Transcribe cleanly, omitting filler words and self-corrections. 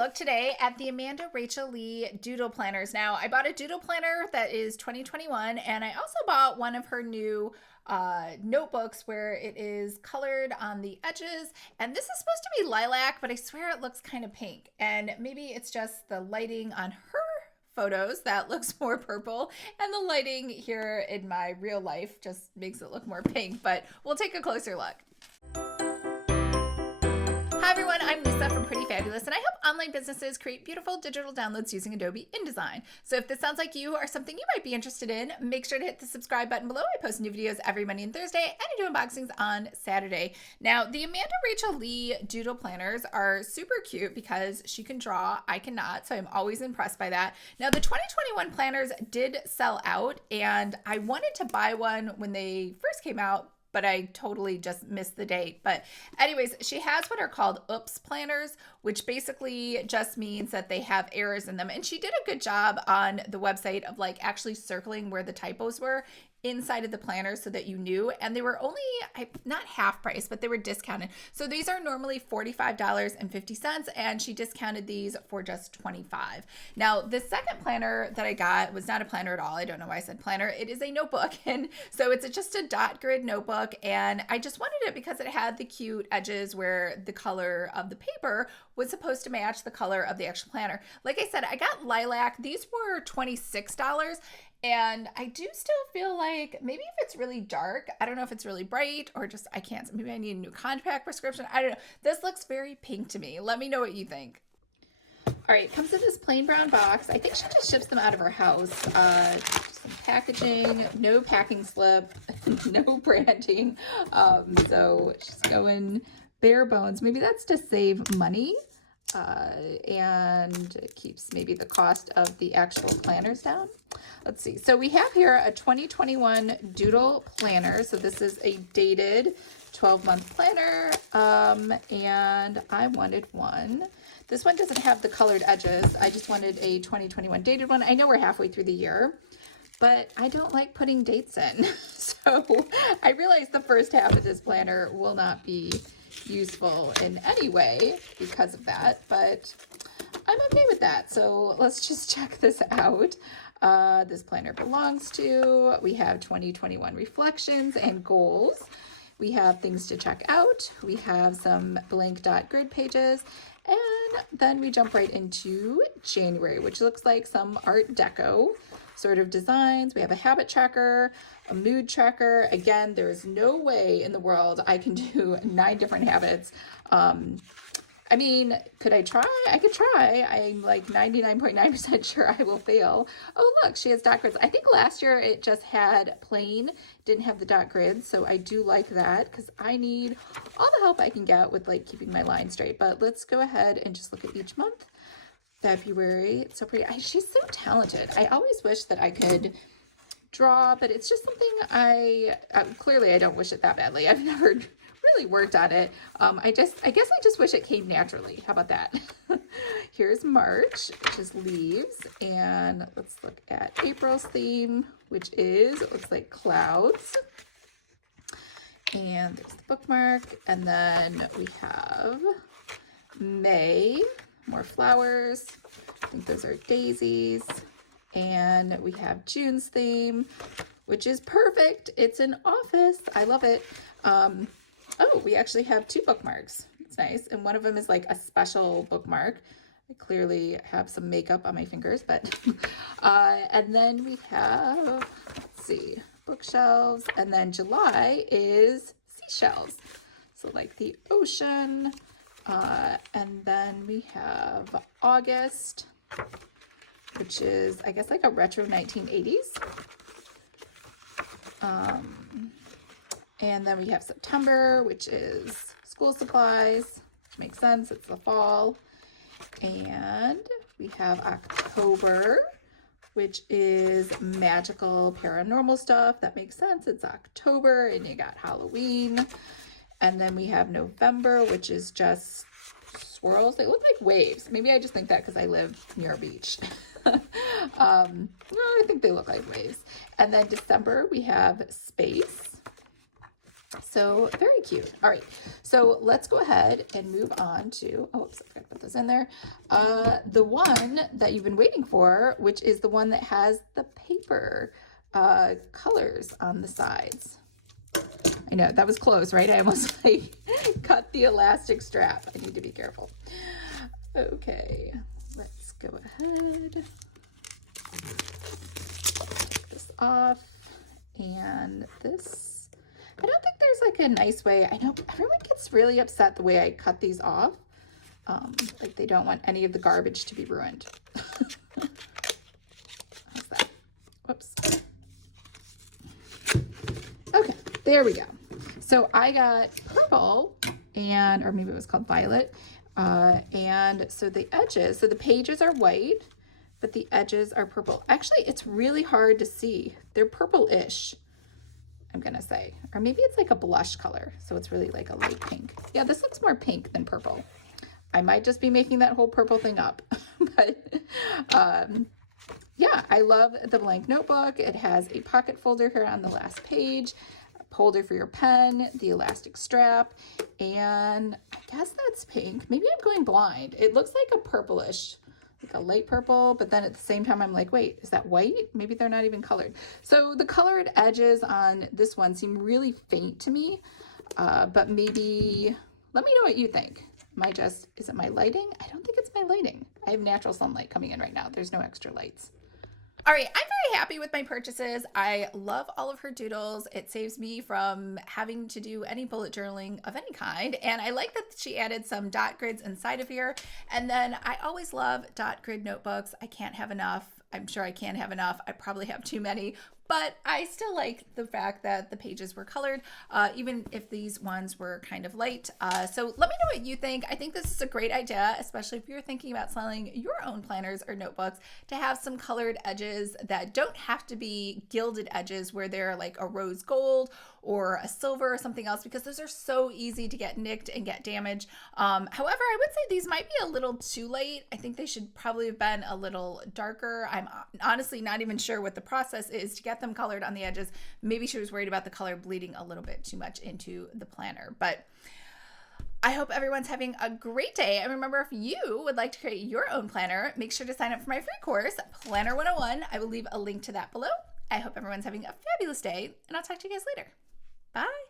look today at the Amanda Rachel Lee Doodle Planners. Now, I bought a doodle planner that is 2021, and I also bought one of her new notebooks where it is colored on the edges. And this is supposed to be lilac, but I swear it looks kind of pink. And maybe it's just the lighting on her photos that looks more purple, and the lighting here in my real life just makes it look more pink, but we'll take a closer look. Hi everyone, I'm Lisa from Pretty Fabulous, and I help online businesses create beautiful digital downloads using Adobe InDesign. So if this sounds like you or something you might be interested in, make sure to hit the subscribe button below. I post new videos every Monday and Thursday, and I do unboxings on Saturday. Now, the Amanda Rachel Lee Doodle Planners are super cute because she can draw, I cannot, so I'm always impressed by that. Now, the 2021 planners did sell out, and I wanted to buy one when they first came out, but I totally just missed the date. But anyways, she has what are called oops planners, which basically just means that they have errors in them. And she did a good job on the website of like actually circling where the typos were inside of the planner so that you knew. And they were only, not half price, but they were discounted. So these are normally $45.50, and she discounted these for just $25. Now, the second planner that I got was not a planner at all. I don't know why I said planner. It is a notebook. And so it's just a dot grid notebook. And I just wanted it because it had the cute edges where the color of the paper was supposed to match the color of the actual planner. Like I said, I got lilac. These were $26. And I do still feel like maybe if it's really dark, I don't know if it's really bright or just I can't. Maybe I need a new contact prescription. I don't know. This looks very pink to me. Let me know what you think. All right, it comes in this plain brown box. I think she just ships them out of her house. Some packaging, no packing slip, no branding. So she's going bare bones. Maybe that's to save money. And it keeps maybe the cost of the actual planners down. Let's see. So we have here a 2021 Doodle Planner. So this is a dated 12-month planner. And I wanted one. This one doesn't have the colored edges. I just wanted a 2021 dated one. I know we're halfway through the year, but I don't like putting dates in. So I realize the first half of this planner will not be useful in any way because of that, but I'm okay with that. So let's just check this out. This planner belongs to, we have 2021 reflections and goals. We have things to check out. We have some blank dot grid pages, and then we jump right into January, which looks like some Art Deco sort of designs. We have a habit tracker, a mood tracker. Again, there's no way in the world I can do 9 different habits. I mean, could I try? I could try. I'm like 99.9% sure I will fail. Oh, look, she has dot grids. I think last year it just had plain, didn't have the dot grids. So I do like that because I need all the help I can get with like keeping my line straight. But let's go ahead and just look at each month. February, it's so pretty. She's so talented. I always wish that I could draw, but it's just something clearly I don't wish it that badly. I've never really worked on it. I guess I just wish it came naturally. How about that? Here's March, which is leaves, and let's look at April's theme, which is, it looks like clouds. And there's the bookmark, and then we have May. More flowers. I think those are daisies. And we have June's theme, which is perfect. It's an office. I love it. Oh, we actually have 2 bookmarks. It's nice. And one of them is like a special bookmark. I clearly have some makeup on my fingers, but and then we have, let's see, bookshelves. And then July is seashells. So like the ocean. And then we have August, which is, I guess, like a retro 1980s. And then we have September, which is school supplies, which makes sense. It's the fall. And we have October, which is magical paranormal stuff. That makes sense. It's October, and you got Halloween. And then we have November, which is just swirls. They look like waves. Maybe I just think that because I live near a beach. No, I think they look like waves. And then December, we have space. So very cute. All right, so let's go ahead and move on to, oh, oops, I forgot to put this in there. The one that you've been waiting for, which is the one that has the paper colors on the sides. I know, that was close, right? I almost like cut the elastic strap. I need to be careful. Okay, let's go ahead. Take this off. And this, I don't think there's like a nice way. I know everyone gets really upset the way I cut these off. Like they don't want any of the garbage to be ruined. How's that? Whoops. Okay, there we go. So I got purple and, or maybe it was called violet. And so the edges, so the pages are white, but the edges are purple. Actually, it's really hard to see. They're purple-ish, I'm gonna say. Or maybe it's like a blush color, so it's really like a light pink. Yeah, this looks more pink than purple. I might just be making that whole purple thing up. But yeah, I love the blank notebook. It has a pocket folder here on the last page, a holder for your pen, the elastic strap, and I guess that's pink. Maybe I'm going blind. It looks like a purplish, like a light purple, but then at the same time I'm like, wait, is that white? Maybe they're not even colored. So the colored edges on this one seem really faint to me, but maybe, let me know what you think. Is it my lighting? I don't think it's my lighting. I have natural sunlight coming in right now. There's no extra lights. All right, I'm very happy with my purchases. I love all of her doodles. It saves me from having to do any bullet journaling of any kind. And I like that she added some dot grids inside of here. And then I always love dot grid notebooks. I can't have enough. I'm sure I can't have enough. I probably have too many, but I still like the fact that the pages were colored, even if these ones were kind of light. So let me know what you think. I think this is a great idea, especially if you're thinking about selling your own planners or notebooks, to have some colored edges that don't have to be gilded edges where they're like a rose gold or a silver or something else, because those are so easy to get nicked and get damaged. However, I would say these might be a little too late. I think they should probably have been a little darker. I'm honestly not even sure what the process is to get them colored on the edges. Maybe she was worried about the color bleeding a little bit too much into the planner, but I hope everyone's having a great day. And remember, if you would like to create your own planner, make sure to sign up for my free course, Planner 101. I will leave a link to that below. I hope everyone's having a fabulous day, and I'll talk to you guys later. Bye.